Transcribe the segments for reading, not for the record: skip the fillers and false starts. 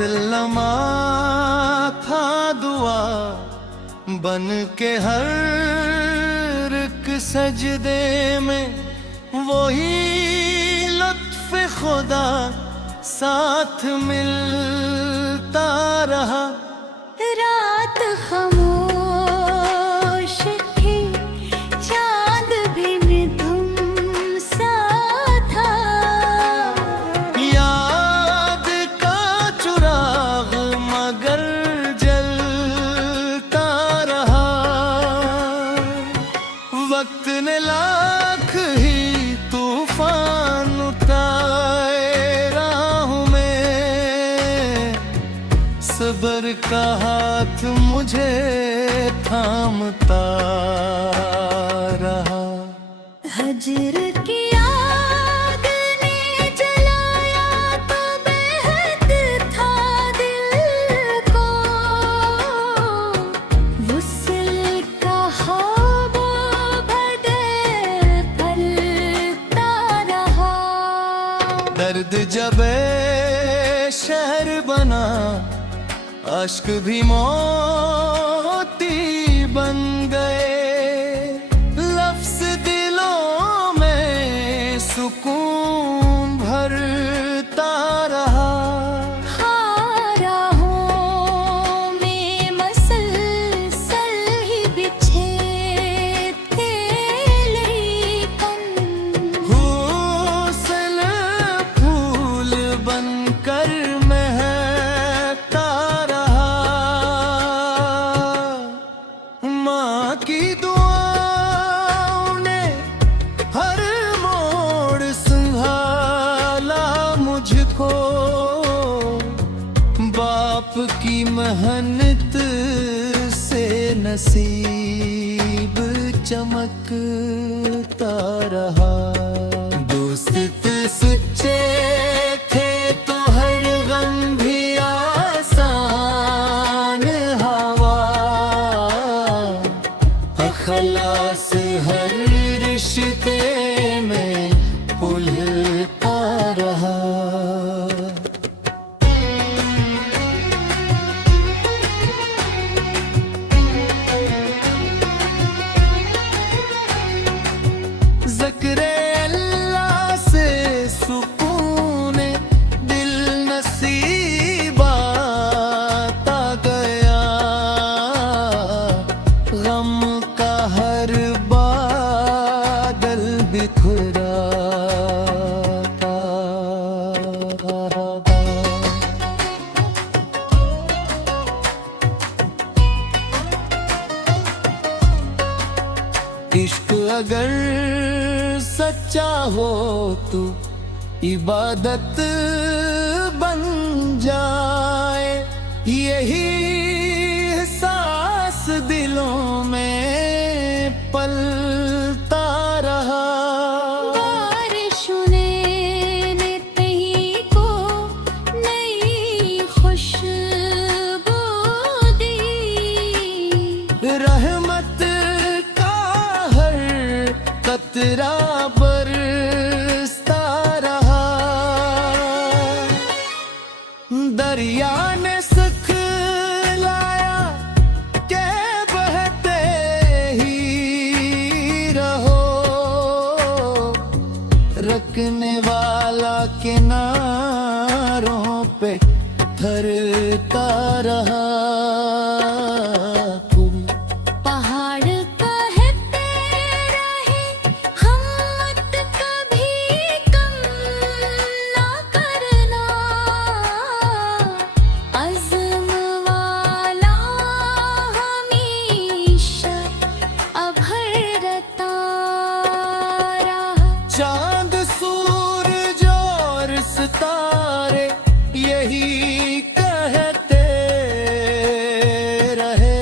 मुसल्लमा था दुआ बन के हर एक सजदे में, वही लुत्फ़ खुदा साथ मिलता रहा। रात खामोश थी, चांद भी निधुम सा था। याद का चुराग मगर जलता रहा। वक्त ने लाख ही तूफान उठाए राह में, सब्र का हाथ मुझे थामता रहा। हजर की आग ने जलाया तो बेहद था दिल को, वुसल का ख्वाबो बदे फलता रहा। दर्द जब शहर बना, अश्क भी मोती बन गए। लफ्ज़ दिलों में सुकून भरता रहा। राहों में मसलसल ही बिछे थे लेकिन, हुस्न फूल बनकर महकता रहा। माँ की दुआओं ने हर मोड़ संभाला मुझको, बाप की मेहनत से नसीब चमकता रहा। दोस्त सच्चे थे तो हर गम भी आसान हवा। अखलास हर रिश्ते में उलझता रहा। ज़िक्रे अल्लाह से सुकून दिल नसीब आता गया। गम का हर बादल बिखराता रहा। इश्क अगर सच्चा हो तो इबादत बन जाए, यही एहसास दिलों में पलता रहा। बारिशों ने तही को नई खुशबू दी। रहमत का हर कतरा बरसता रहा। दरिया ने सिखलाया के बहते ही रहो, रखने वाला किनारों पे ठहरता रहा। पहाड़ कहते रहे हिम्मत कभी कम ना करना, अज़्म वाला हमेशा अभरता रहा। चांद सूरज और सितारे यही कहते रहे,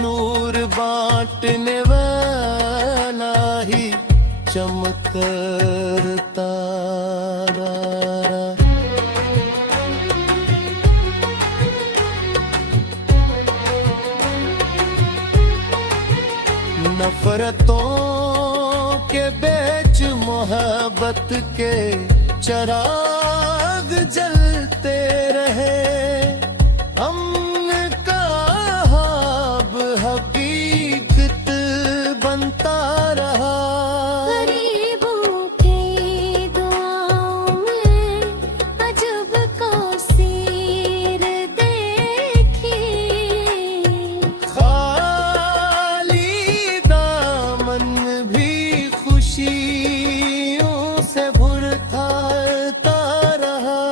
नूर बांटने वाला ही चमकता रहा। नफरतों के बीच मोहब्बत के चराग जलते रहे। अमन का अब हकीकत बनता रहा। गरीबों की दुआओं में अजब का सीर देखी। खाली दामन भी खुशियों से भरता रहा।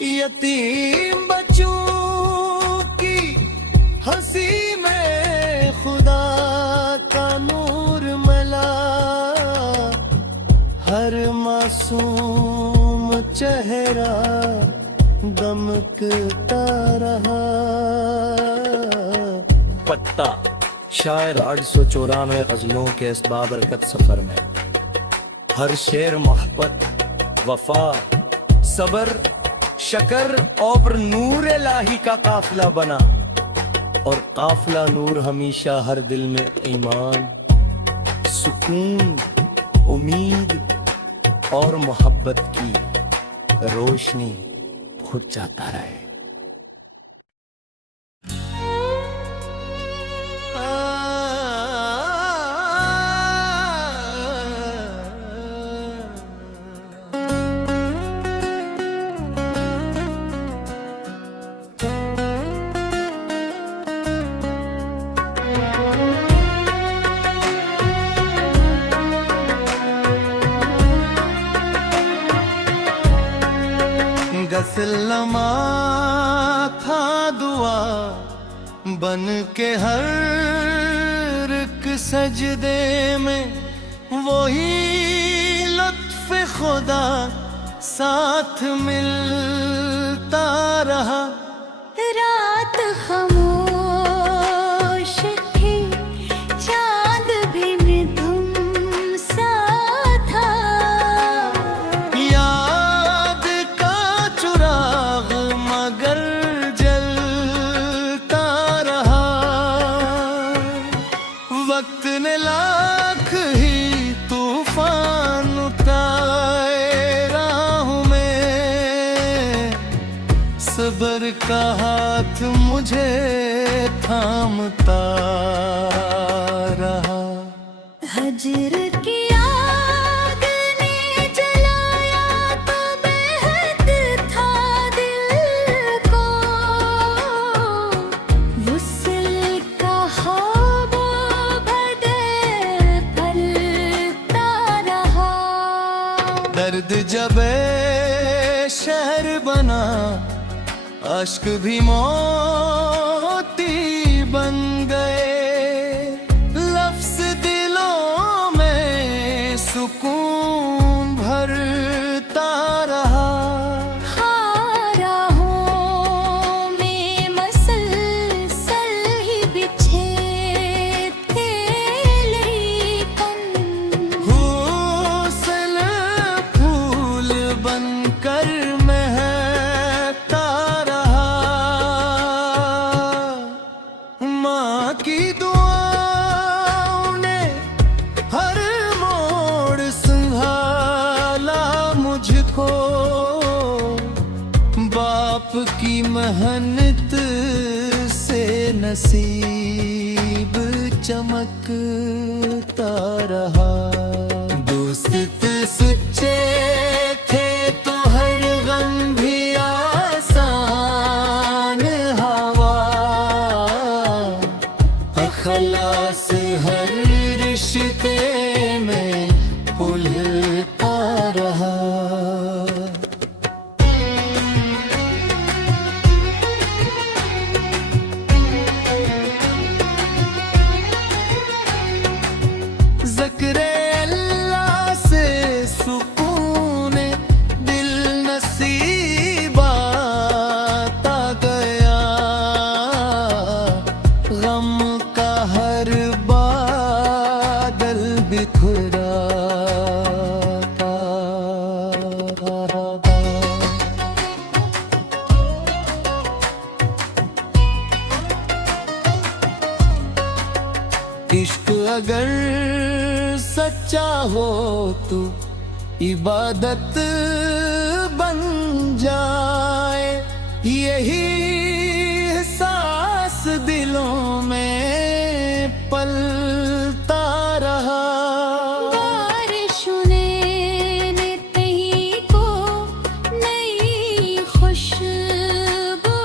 यतीम बच्चों की हंसी में खुदा का नूर मिला। हर मासूम चेहरा दमकता रहा। पत्ता शायर 894 गजलों के इस बाबरकत सफर में हर शेर मोहब्बत, वफा, सबर, शकर और नूर इलाही का काफिला बना। और काफिला नूर हमेशा हर दिल में ईमान, सुकून, उम्मीद और मोहब्बत की रोशनी खुद जाता रहे। गसलमा था दुआ बन के हर एक सजदे में। वही लुत्फ खुदा साथ मिलता रहा। रात खामोश थी, चांद भी निधुम सा था। याद का चुराग मगर जलता रहा। वक्त ने लाख ही तूफान उठाए राहों में। सब्र का हाथ मुझे थामता रहा। हजर की आग ने जलाया तो बेहद था दिल को। वुसल का ख्वाबो बदे फलता रहा। दर्द जब शहर बना, अश्क भी मोती बन गए। लफ्ज दिलों में सुकून भरता रहा। राहों में मसलसल ही बिछे थे लेकिन। हुस्न फूल बनकर महकता रहा। माँ की दुआओं ने हर मोड़ संभाला मुझको। बाप की मेहनत से नसीब चमकता रहा। दोस्त सच्चे थे तो हर गम भी आसान हवा। अखलास हर रिश्ते में उलझता रहा। ज़िक्र अल्लाह से सुकून दिल नसीब आता गया। गम का हर बादल बिखराता रहा। इश्क अगर सच्चा हो तो इबादत बन जाए, यही एहसास दिलों में पलता रहा। बारिशों ने कहीं को नई खुशबू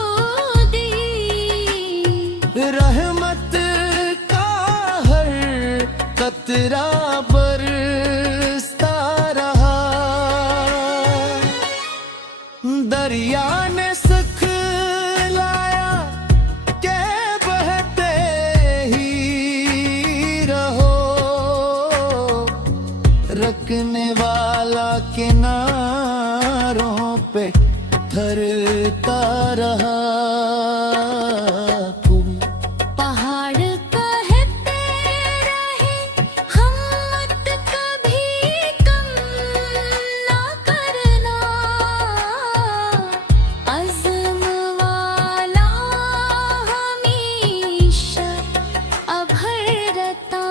दी, रहमत का हर कतरा बरसता रहा। दरिया ने सिखलाया के बहते ही रहो, रखने वाला किनारों पे ठहरता रहा। पहाड़ कहते रहे हिम्मत कभी कम ना करना, अज़्म वाला हमेशा अभरता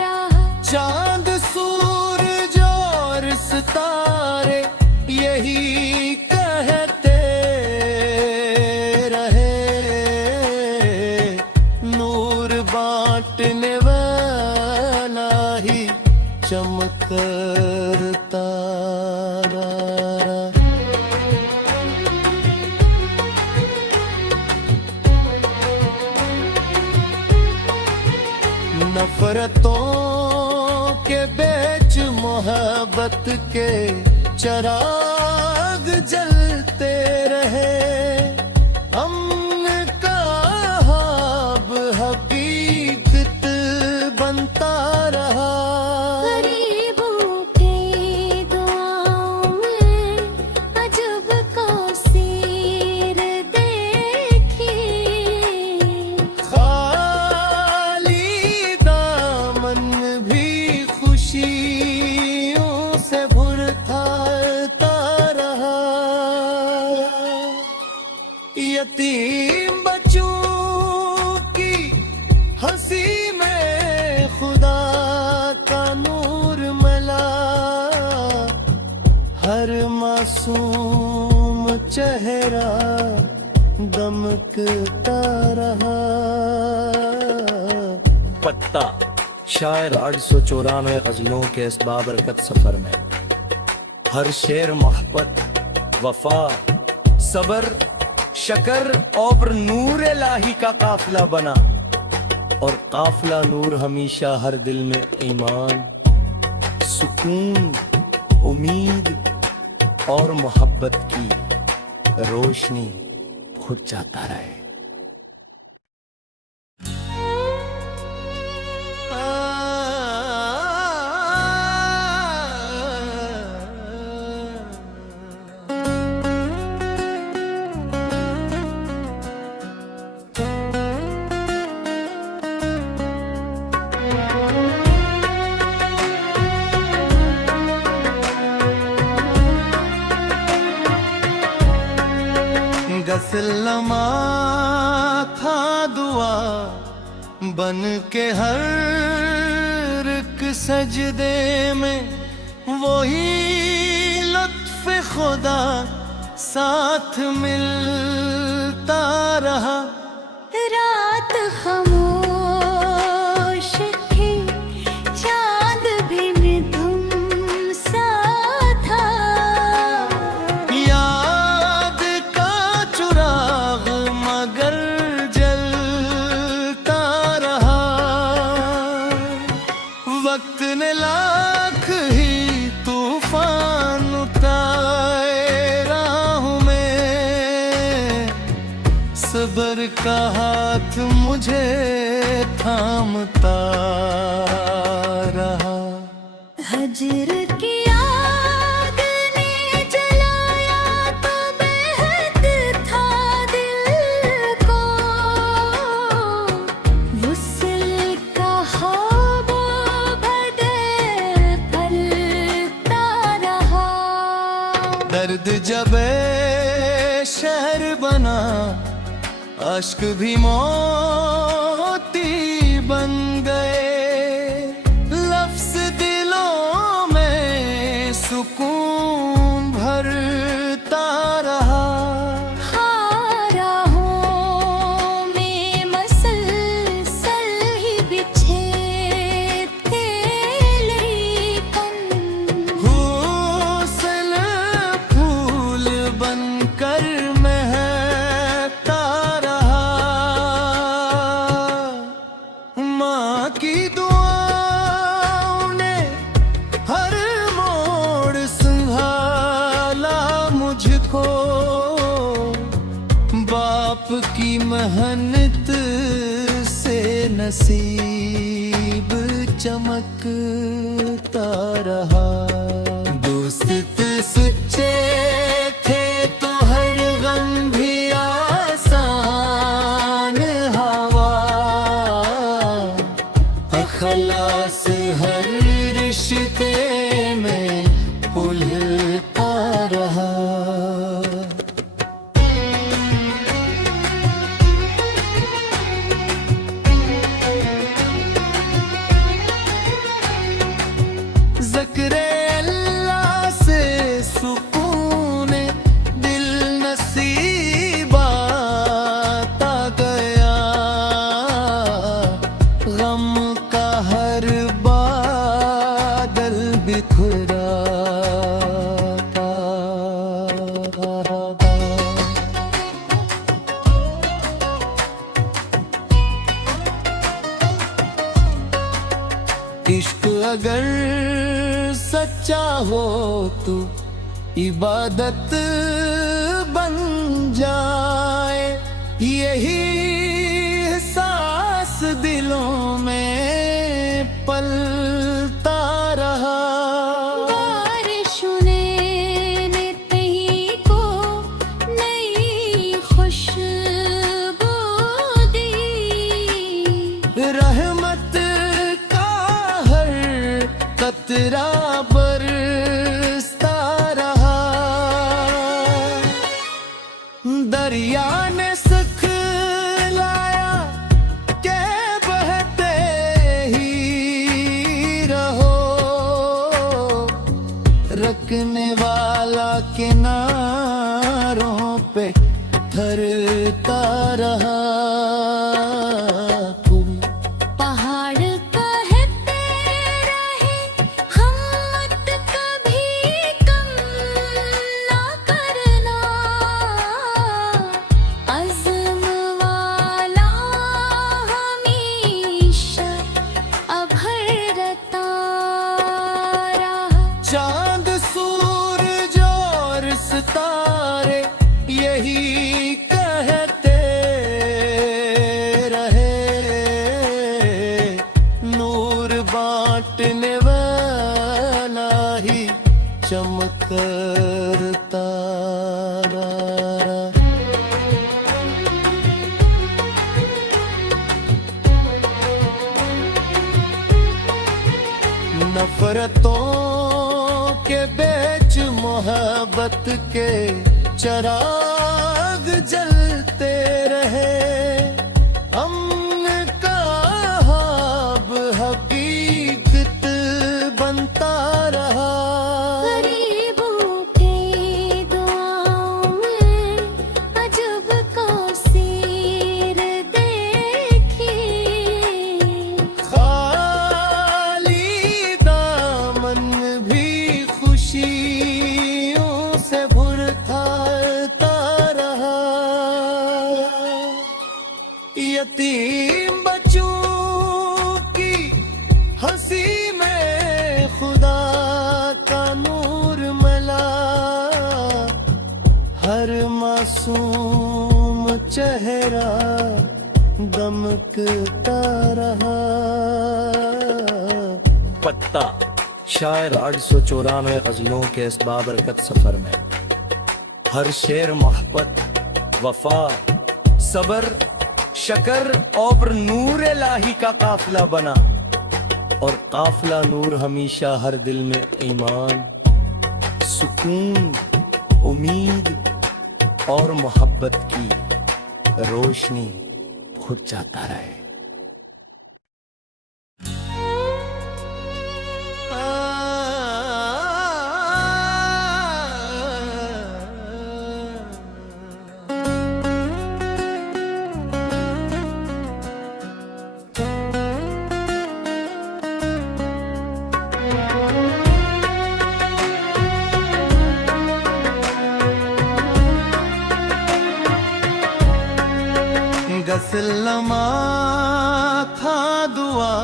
रहा। चांद सूरज और सितारे यही कहते रहे, नूर बांटने वाला ही चमकता रहा। नफरतों के बीच मोहब्बत के चराग जलते रहे, अमन का ख्वाब हकीकत बनता रहा। गरीबों के दुआओं में अजब का सीर देखी, खाली दामन भी खुशियों से भरता रहा। यतीम बच्चों की हंसी में खुदा का नूर मिला, हर मासूम चेहरा दमकता रहा। पत्ता शायर 894 गजलों के इस बाबरकत सफर में हर शेर मोहब्बत, वफा, सबर, शकर और नूर इलाही का काफिला बना। और काफिला नूर हमेशा हर दिल में ईमान, सुकून, उम्मीद और मोहब्बत की रोशनी खुद जाता रहे। गसलमा था दुआ बन के हर एक सजदे में, वही लुत्फ खुदा साथ मिलता रहा। रात खामोश थी, चांद भी निधुम सा था, याद का चुराग मगर जलता रहा। वक्त ने लाख ही तूफान उठाए राह में, सब्र का हाथ मुझे थामता रहा। हजर की आग ने जलाया तो बेहद था दिल को, वुसल का ख्वाब बदे फलता रहा। दर्द जब शहर बना, अश्क भी मोती बन गए, लफ्ज़ दिलों में महकता रहा। माँ की दुआओं ने हर मोड़ संभाला मुझको, बाप की मेहनत से नसीब चमकता रहा। दोस्त सच्चे थे तो हर गम भी आसान हवा, अखलास हर रिश्ते में उलझता रहा। ज़िक्रे अल्लाह से सुकून दिल नसीब आता गया, गम का हर बादल बिखराता रहा। इश्क अगर सच्चा हो तो इबादत बन जाए, यही एहसास दिलों में पलता रहा। बारिशों ने कहीं को नई खुशबू दी, रहमत का हर कतरा बरसता रहा। दरिया ने सिखलाया के बहते ही रहो, रखने वाला किनारों पे ठहरता रहा। पहाड़ कहते रहे हिम्मत कभी कम ना करना, अज़्म वाला हमेशा अभरता रहा। चांद सूरज और सितारे यही कहते रहे, नूर बांटने वाला ही चमकता रहा। नफरतों के बीच मोहब्बत के चिराग जलते रहे, अमन का ख्वाब हकीकत बनता रहा। गरीबों की दुआओं में अजब का सीर देखी, खाली दामन भी खुशियों से भरता रहा। यतीम बच्चों की हंसी में खुदा का नूर मिला, हर मासूम चेहरा दमकता रहा। पत्ता शायर 894 गजलों के इस बाबरकत सफर में हर शेर मोहब्बत, वफा, सबर, शकर और नूर इलाही का काफिला बना। और काफिला नूर हमेशा हर दिल में ईमान, सुकून, उम्मीद और मोहब्बत की रोशनी खुद जाता रहे। रसलमा था दुआ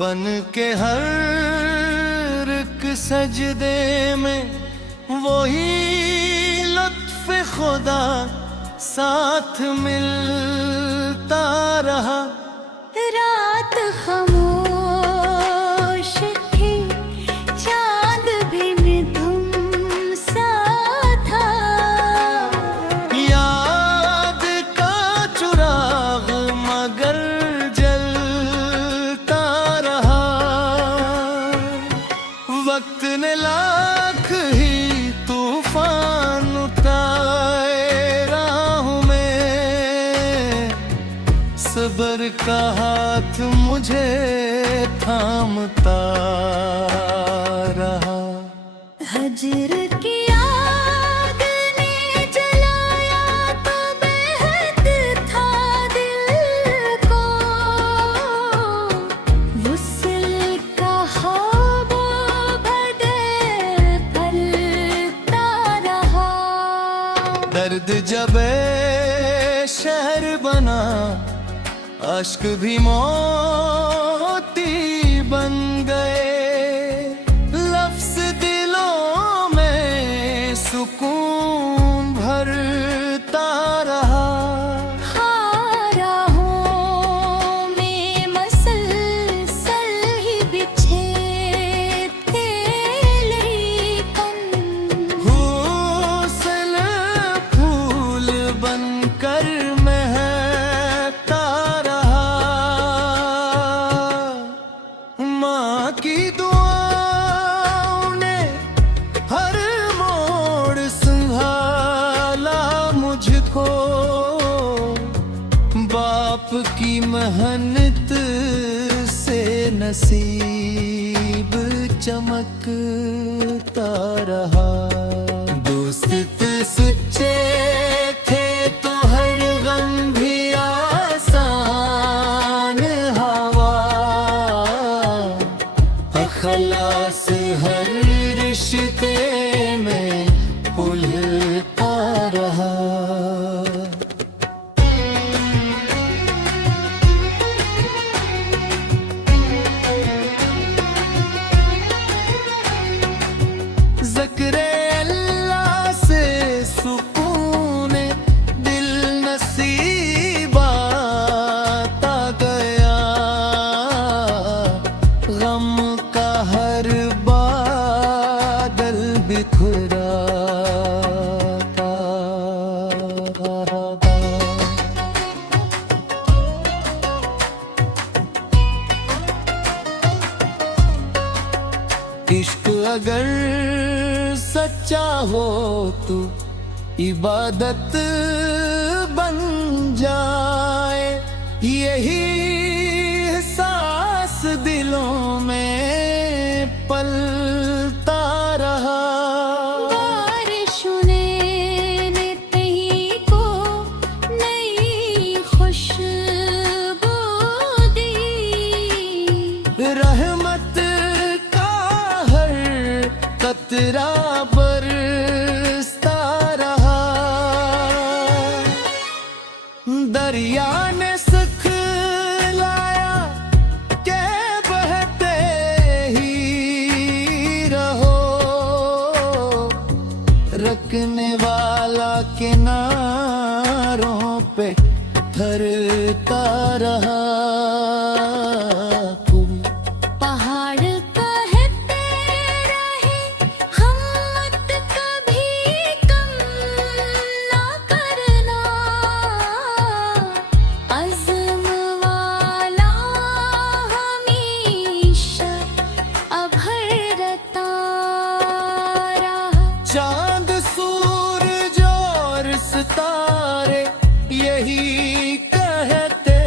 बन के हर एक सजदे में, वही लुत्फ खुदा साथ मिलता रहा। रात खामोश थी, चांद भी निधुम सा था। याद का चुराग मगर जलता रहा। वक्त ने लाख ही तूफान उठाए राहों में, सब्र का हाथ मुझे थामता रहा। हजर की आग ने जलाया तो बेहद था दिल को, वुसल का ख्वाबो भदे फलता रहा। दर्द जब शहर बना, अश्क भी मोती बन गए। लफ्ज दिलों में सुकून भरता रहा। राहों में मसलसल ही बिछे थे लेकिन, हुस्न फूल बनकर महकता रहा। माँ की दुआओं ने हर मोड़ संभाला मुझको, बाप की मेहनत से नसीब चमकता रहा। दोस्त सच्चे थे तो हर गम भी आसान हवा। अखलास हर रिश्ते में उलझता रहा। ज़िक्र अल्लाह से सुकून दिल नसीब आता गया। गम का हर बादल बिखराता रहा। इश्क अगर सच्चा हो तो इबादत बन जाए, यही एहसास दिलों में पलता रहा। बारिशों ने तही को नई खुशबू दी। रहमत का हर कतरा बरसता रहा। दरिया ने सिखलाया के बहते ही रहो, रखने वाला किनारों पे ठहरता रहा। पहाड़ कहते रहे हिम्मत कभी कम ना करना। अज़्म वाला हमेशा अभरता रहा। चांद सूरज और सितारे यही कहते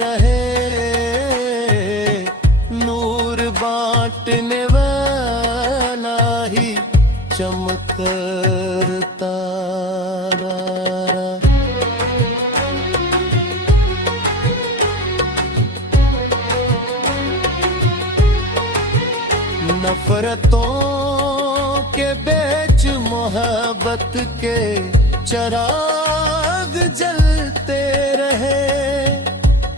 रहे, नूर बांटने वाला ही चमकता रहा। नफरतों के बीच मोहब्बत के चराग जलते रहे,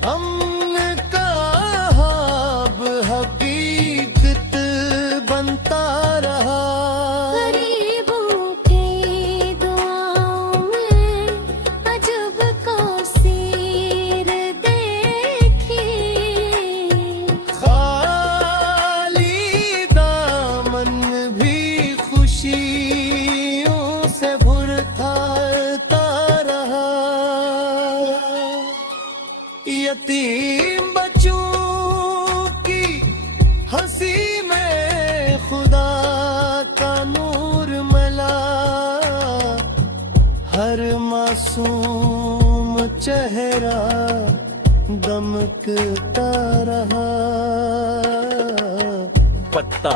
हमने कहा अब हकीकत बनता रहा। गरीबों की दुआओं में अजब का सीर देखी, खाली दामन भी खुशियों से भरता रहा। यतीम बच्चों की हंसी में खुदा का नूर मिला, हर मासूम चेहरा दमकता रहा। पत्ता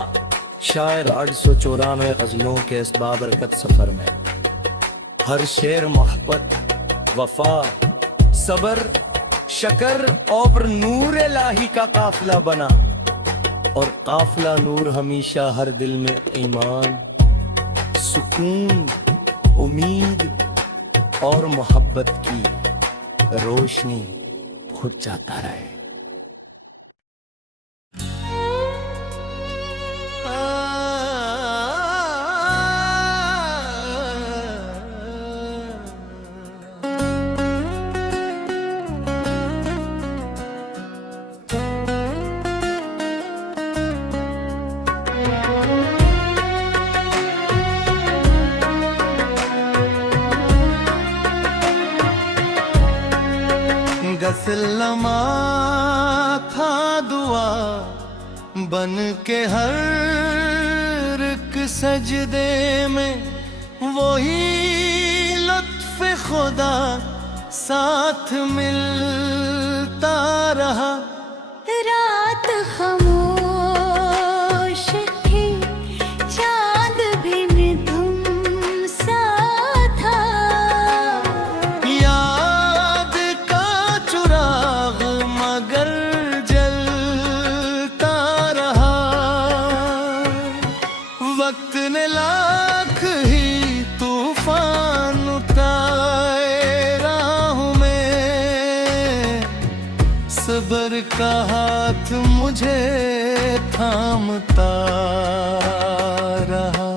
शायर 894 गजलों के इस बाबरकत सफर में हर शेर मोहब्बत, वफा, सबर, शकर और नूर इलाही का काफिला बना। और काफिला नूर हमेशा हर दिल में ईमान, सुकून, उम्मीद और मोहब्बत की रोशनी खुद जाता रहे। गसलमा था दुआ बन के हर एक सजदे में, वही लुत्फ खुदा साथ मिलता रहा। रात खामोश थी, चांद भी निधुम सा था। याद का चुराग मगर जलता रहा। वक्त ने लाख ही तूफान उठाए राह में, सब्र का हाथ मुझे थामता रहा।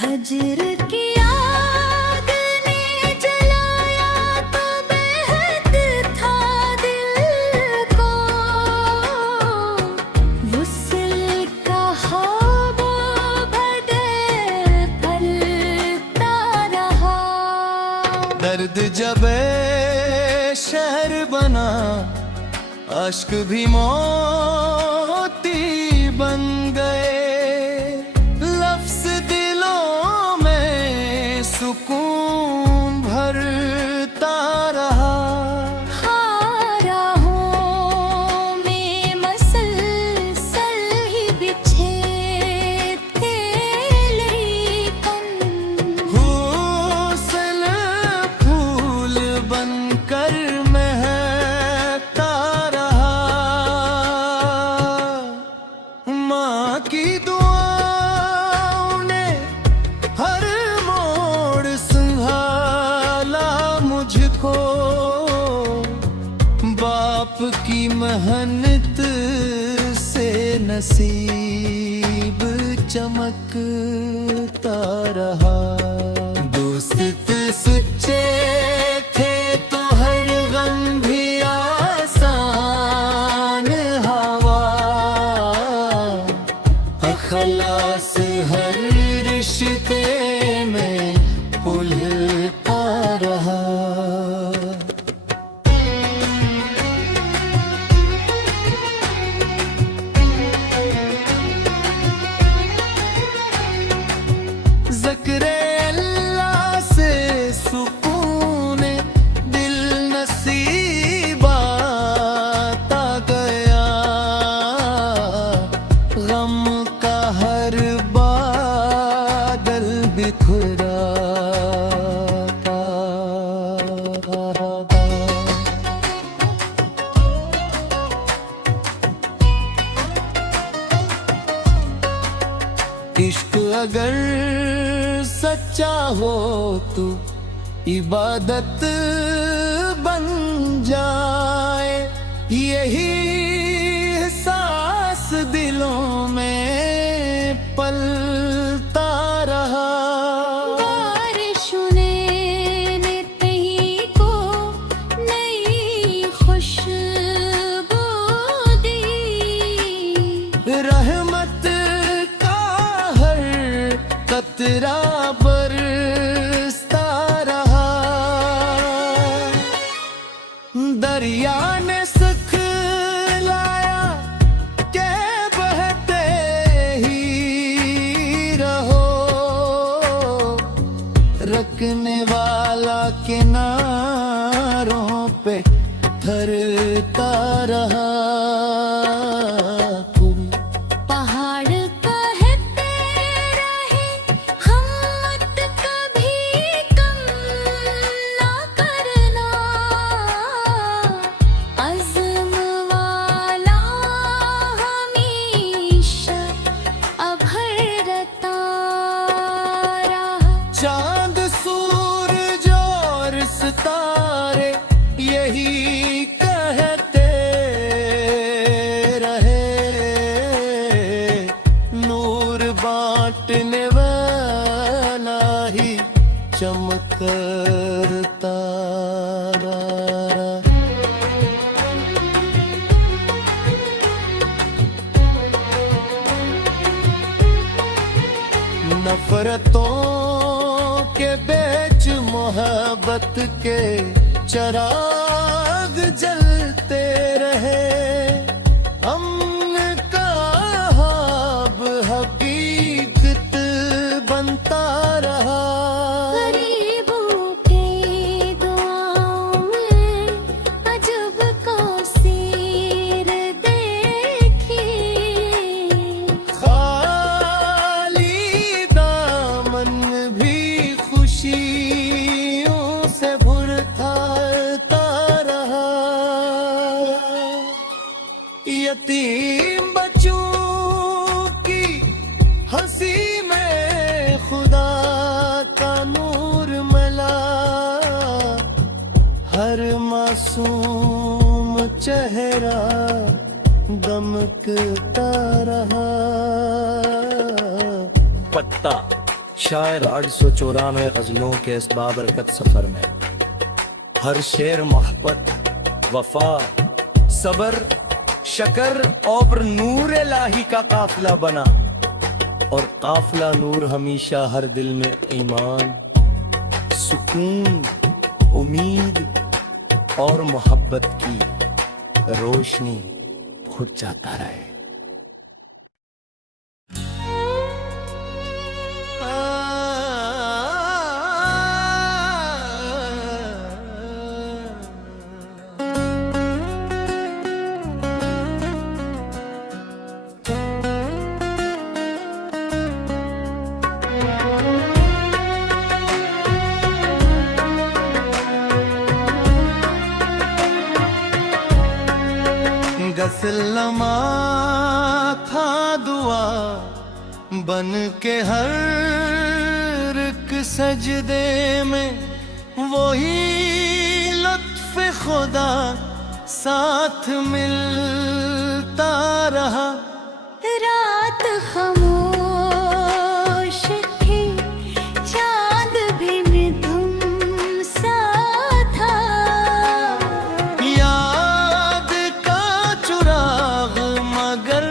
हजर की आग ने जलाया तो बेहद था दिल को, वुसल का हवा भदे फलता रहा। दर्द जब शहर बना, अश्क भी मोती बन गए। लफ्ज दिलों में सुकून भरता रहा। राहों में मसलसल ही बिछे थे लेकिन, हुस्न फूल बनकर महकता रहा। माँ की दुआओं ने हर मोड़ संभाला मुझको, बाप की मेहनत से नसीब चमकता रहा। दोस्त सच्चे थे तो हर गम भी आसान हवा, अखलास हर रिश्ते में उलझता रहा। ज़िक्र अल्लाह से सुकून दिल नसीब आता गया, गम का हर बादल बिखराता रहा। इश्क अगर सच्चा हो तो इबादत बन जाए, यही एहसास दिलों में पलता रहा। बारिशों ने कहीं को नई खुशबू दी, रहमत का हर कतरा बरसता रहा। दरिया ने सिखलाया के बहते ही रहो, रखने वाला किनारों पे ठहरता रहा। पहाड़ कहते रहे हिम्मत कभी कम ना करना, अज़्म वाला हमेशा अभरता रहा। चांद सूरज और सितारे यही कहते रहे, नूर बांटने वाला ही चमकता रहा। नफरतों के बीच मोहब्बत के चराग जलते रहे, अमन का ख्वाब हकीकत बनता रहा। गरीबों के दुआओं में अजब का सीर देखी, खाली दामन भी खुशियों से भरता रहा। यतीम बच्चों की हंसी में खुदा का नूर मिला, हर मासूम चेहरा दमकता रहा। पत्ता शायर 894 गजलों के इस बाबरकत सफर में हर शेर मोहब्बत, वफा, सबर, शकर और नूर इलाही का काफिला बना। और काफिला नूर हमेशा हर दिल में ईमान, सुकून, उम्मीद और मोहब्बत की रोशनी फूट जाता रहे। गसलमा था दुआ बन के हर एक सजदे में, वही लुत्फ खुदा साथ मिलता रहा। रात खामोश थी, चांद भी मिधुम सा था, याद का चुराग मगर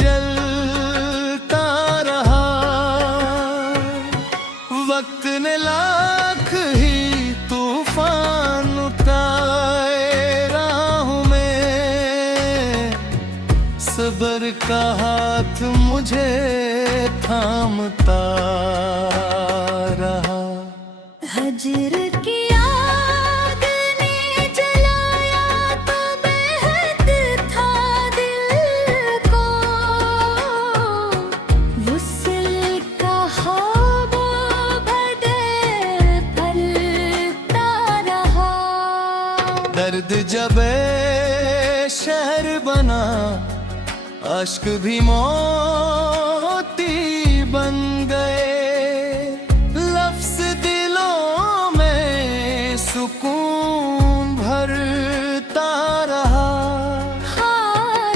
जलता रहा। वक्त ने लाख ही तूफान उठाए राहों में, सब्र का हाथ मुझे थामता रहा। हजर की आग ने जलाया तो बेहद था दिल को, वुसल का ख्वाब बदे फलता रहा। दर्द जब शहर बना, अश्क भी मोती बन गए, लफ्ज़ दिलों में सुकून भरता रहा।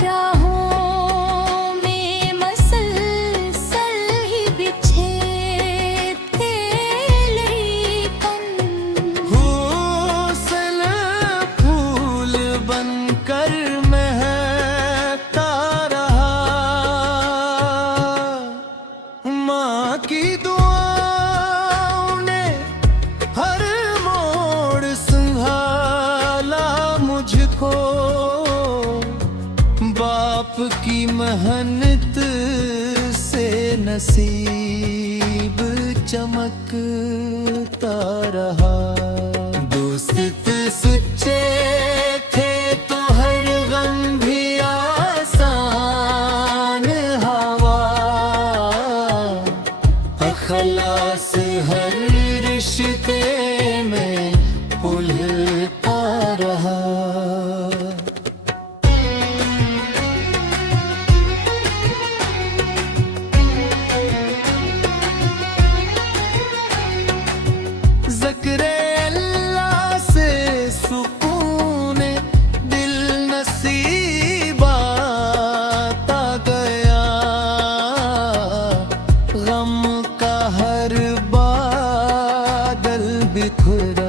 राहों में मसलसल ही बिछे थे लेकिन हुस्न फूल बनकर महकता रहा। माँ की दुआओं ने हर मोड़ संभाला मुझको। बाप की मेहनत से नसीब चमकता रहा। दोस्त सच्चे थे तो हर गम भी आसान हवा। अखलास हर रिश्ते में उलझता रहा। ज़िक्र अल्लाह से सुकून दिल नसीब आता गया। गम का हर बादल बिखराता